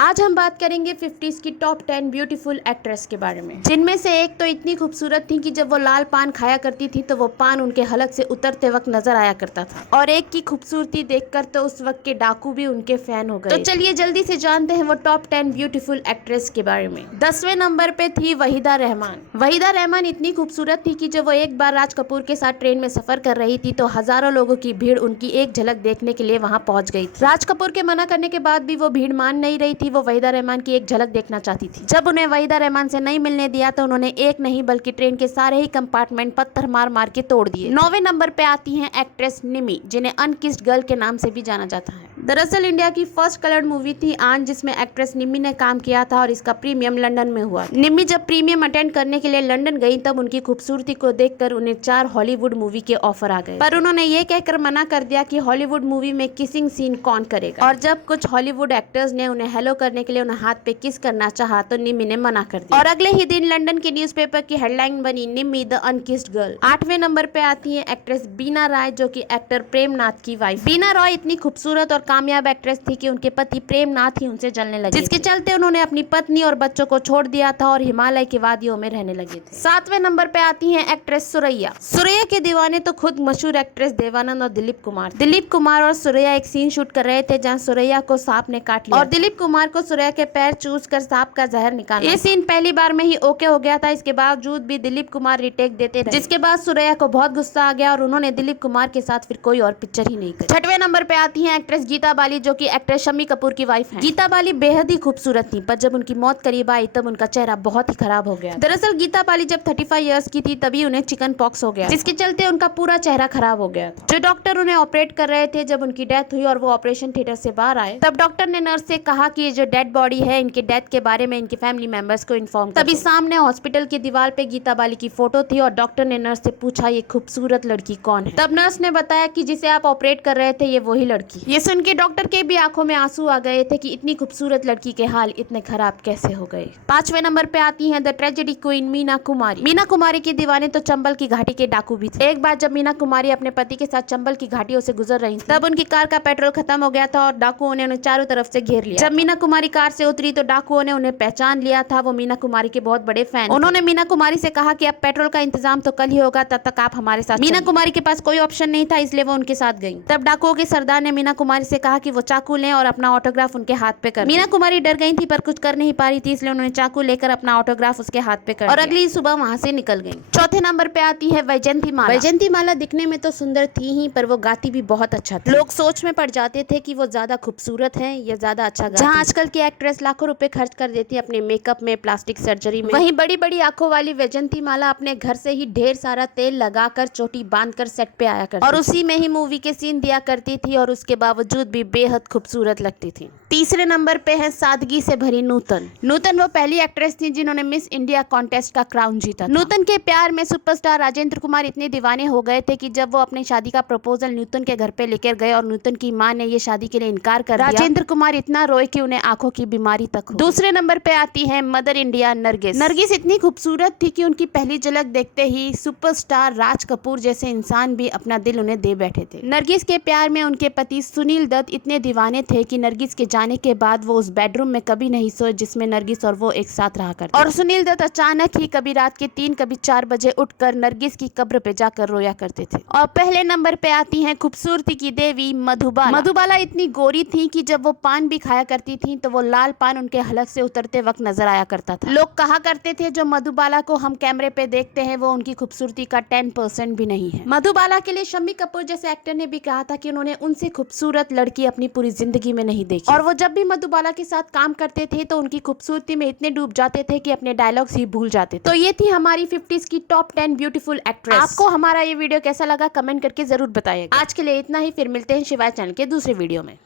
आज हम बात करेंगे 50s की टॉप 10 ब्यूटीफुल एक्ट्रेस के बारे में, जिनमें से एक तो इतनी खूबसूरत थी कि जब वो लाल पान खाया करती थी तो वो पान उनके हलक से उतरते वक्त नजर आया करता था, और एक की खूबसूरती देखकर तो उस वक्त के डाकू भी उनके फैन हो गए। तो चलिए जल्दी से जानते हैं वो टॉप 10 ब्यूटीफुल एक्ट्रेस के बारे में। 10वें नंबर पे थी वहीदा रहमान। वहीदा रहमान इतनी खूबसूरत थी कि जब वो एक बार राज कपूर के साथ ट्रेन में सफर कर रही थी तो हजारों लोगों की भीड़ उनकी एक झलक देखने के लिए वहां पहुंच गई थी। राज कपूर के मना करने के बाद भी वो भीड़ मान नहीं रही थी, वो वहीदा रहमान की एक झलक देखना चाहती थी। जब उन्हें वहीदा रहमान से नहीं मिलने दिया तो उन्होंने एक नहीं बल्कि ट्रेन के सारे ही कंपार्टमेंट पत्थर मार मार के तोड़ दिए। 9वें नंबर पे आती हैं एक्ट्रेस निमी, जिन्हें अनकिस्ड गर्ल के नाम से भी जाना जाता है। दरअसल इंडिया की फर्स्ट कलर्ड मूवी थी आन, जिसमें एक्ट्रेस निमी ने काम किया था और इसका प्रीमियम लंदन में हुआ। निमी जब प्रीमियम अटेंड करने के लिए लंदन गई तब उनकी खूबसूरती को देखकर उन्हें 4 हॉलीवुड मूवी के ऑफर आ गए, पर उन्होंने ये कहकर मना कर दिया कि हॉलीवुड मूवी में किसिंग सीन कौन करेगा। और जब कुछ हॉलीवुड एक्टर्स ने उन्हें हेलो करने के लिए उन्हें हाथ पे किस करना चाहा तो निमी ने मना कर दिया, और अगले ही दिन लंदन के न्यूज़पेपर की हेडलाइन बनी निमी द अनकिस्ड गर्ल। 8वें नंबर पे आती है एक्ट्रेस बीना रॉय, जो कि एक्टर प्रेम नाथ की वाइफ। बीना रॉय इतनी खूबसूरत और कामयाब एक्ट्रेस थी कि उनके पति प्रेम नाथ ही उनसे जलने लगे, जिसके चलते उन्होंने अपनी पत्नी और बच्चों को छोड़ दिया था और हिमालय की वादियों में रहने लगे थे। 7वें नंबर पे आती है एक्ट्रेस सुरैया। सुरैया के दीवाने तो खुद मशहूर एक्ट्रेस देवानंद और दिलीप कुमार। दिलीप कुमार और सुरैया एक सीन शूट कर रहे थे जहां सुरैया को सांप ने काट लिया और दिलीप कुमार को सुरैया के पैर चूस कर सांप का जहर निकाला। ये सीन पहली बार में ही ओके हो गया था, इसके बावजूद भी दिलीप कुमार रिटेक देते रहे, जिसके बाद सुरैया को बहुत गुस्सा आ गया और उन्होंने दिलीप कुमार के साथ फिर कोई और पिक्चर ही नहीं करी। 6वें नंबर पे आती है एक्ट्रेस गीता बाली, जो कि एक्टर शम्मी कपूर की वाइफ है। गीता बाली बेहद ही खूबसूरत थी, पर जब उनकी मौत करीब आई तब उनका चेहरा बहुत ही खराब हो गया। दरअसल गीता बाली जब 35 इयर्स की थी तभी उन्हें चिकन पॉक्स हो गया, जिसके चलते उनका पूरा चेहरा खराब हो गया। जो डॉक्टर उन्हें ऑपरेट कर रहे थे, जब उनकी डेथ हुई और वो ऑपरेशन थिएटर से बाहर आए तब डॉक्टर ने नर्स से कहा कि ये जो डेड बॉडी है, इनकी डेथ के बारे में इनके फैमिली मेंबर्स को इन्फॉर्म कर। तभी सामने हॉस्पिटल की दीवार पे गीता बाली की फोटो थी और डॉक्टर ने नर्स से पूछा ये खूबसूरत लड़की कौन है। तब नर्स ने बताया कि जिसे आप ऑपरेट कर रहे थे ये वही लड़की। ये सुन के डॉक्टर के भी आंखों में आंसू आ गए थे कि इतनी खूबसूरत लड़की के हाल इतने खराब कैसे हो गए। 5वें नंबर पे आती है the tragedy queen Meena Kumari. Meena Kumari के दीवाने तो चंबल की घाटी के डाकू भी थे। एक बार जब मीना कुमारी अपने पति के साथ चंबल की घाटियों से गुजर रही थी, तब उनकी कार का पेट्रोल खत्म हो गया था और डाकुओं ने उन्हें चारों तरफ से घेर लिया। जब मीना कुमारी कार से उतरी तो डाकुओं ने उन्हें पहचान लिया था, वो मीना कुमारी के बहुत बड़े फैन। उन्होंने मीना कुमारी से कहा कि अब पेट्रोल का इंतजाम तो कल ही होगा, तब तक आप हमारे साथ। मीना कुमारी के पास कोई ऑप्शन नहीं था, इसलिए वो उनके साथ गई। तब डाकुओं के सरदार ने मीना कुमारी से कहा कि वो चाकू लें और अपना ऑटोग्राफ उनके हाथ पे कर। मीना कुमारी डर गई थी पर कुछ कर नहीं पा रही थी, इसलिए उन्होंने चाकू लेकर अपना ऑटोग्राफ उसके हाथ पे कर और अगली सुबह वहां से निकल गई। 4थे नंबर पे आती है वैजयंती माला। वैजयंती माला दिखने में तो सुंदर थी ही, पर वो गाती भी बहुत अच्छा था। लोग सोच में पड़ जाते थे कि वो ज्यादा खूबसूरत है या ज्यादा अच्छा गाती। जहाँ आजकल की एक्ट्रेस लाखों रुपए खर्च कर देती है अपने मेकअप में, प्लास्टिक सर्जरी में, वहीं बड़ी बड़ी आंखों वाली वैजयंती माला अपने घर से ही ढेर सारा तेल लगाकर चोटी बांधकर सेट पे आया करती और उसी में ही मूवी के सीन दिया करती थी और उसके बावजूद भी बेहद खूबसूरत लगती थी। 3रे नंबर पे है सादगी से भरी नूतन। नूतन वो पहली एक्ट्रेस थी जिन्होंने मिस इंडिया कॉन्टेस्ट का क्राउन जीता था। नूतन के प्यार में सुपरस्टार राजेंद्र कुमार इतने दीवाने हो गए थे कि जब वो अपनी शादी का प्रपोजल नूतन के घर पे लेकर गए और नूतन की मां ने ये शादी के लिए इनकार कर दिया, राजेंद्र कुमार इतना रोए कि उन्हें आंखों की बीमारी तक हो। 2रे नंबर पे आती है मदर इंडिया नरगिस। नरगिस इतनी खूबसूरत थी कि उनकी पहली झलक देखते ही सुपरस्टार राज कपूर जैसे इंसान भी अपना दिल उन्हें दे बैठे थे। नरगिस के प्यार में उनके पति सुनील दत्त इतने दीवाने थे कि नरगिस के जाने के बाद वो उस बेडरूम में कभी नहीं सोए जिसमें नरगिस और वो एक साथ रहा करते। और सुनील दत्त अचानक ही कभी रात के 3 कभी 4 बजे उठकर नरगिस की कब्र पे जाकर रोया करते थे। और पहले नंबर पे आती हैं खूबसूरती की देवी मधुबाला। मधुबाला इतनी गोरी थी कि जब वो पान भी खाया करती थी तो वो लाल पान उनके हलक से उतरते वक्त नजर आया करता था। लोग कहा करते थे जो मधुबाला को हम कैमरे पे देखते हैं वो उनकी खूबसूरती का 10% भी नहीं है। मधुबाला के लिए शम्मी कपूर जैसे एक्टर ने भी कहा था कि उन्होंने उनसे खूबसूरत लड़की अपनी पूरी जिंदगी में नहीं देखी, और वो जब भी मधुबाला के साथ काम करते थे तो उनकी खूबसूरती में इतने डूब जाते थे कि अपने डायलॉग्स ही भूल जाते थे। तो ये थी हमारी 50s की टॉप 10 ब्यूटीफुल एक्ट्रेस। आपको हमारा ये वीडियो कैसा लगा कमेंट करके जरूर बताइएगा। आज के लिए इतना ही, फिर मिलते हैं शिवाय चैनल के दूसरे वीडियो में।